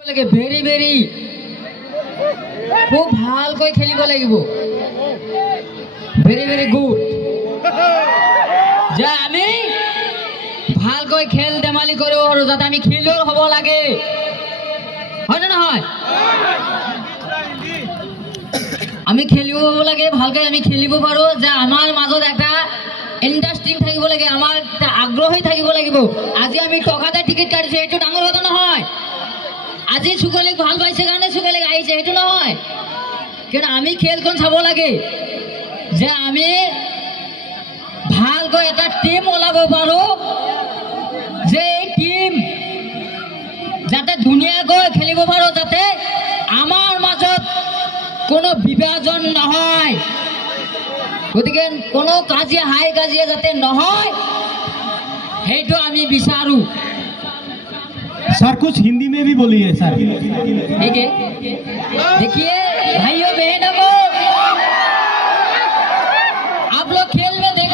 লাগে very very খুব ভালকৈ খেলিব লাগিব ভেৰি ভেৰি গুড যে আমি ভালকৈ খেল ধেমালি কৰিব পাৰো যাতে আমি খেলুৱৈ হ'ব লাগে হয় না নহয় আমি খেলিব লাগে ভালকৈ আমি খেলিব পাৰো যে আমাৰ মাজত একটা ইন্টাৰেস্টিং থাকিব লাগে আমাৰ একটা আগ্ৰহী থাকিব লাগিব আজি আমি টকাতে টিকেট কাটিছো এইটো ডাঙৰ কথা নহয় আজি সুকলিক ভাল পাইছে কাৰণে সুকলিক আহিছে সেইটো নহয় কিন্তু আমি খেলখন চাব লাগে যে আমি ভালকৈ এটা টিম ওলাব পাৰো যে এই টিম যাতে ধুনীয়াকৈ খেলিব পাৰো যাতে আমাৰ মাজত কোনো বিভাজন নহয় গতিকে কোনো কাজিয়া হাই কাজিয়া যাতে নহয় সেইটো আমি বিচাৰো सर कुछ हिंदी में भी बोलिए सर। ठीक है देखिए भाइयों बहनों को आप लोग खेल में देख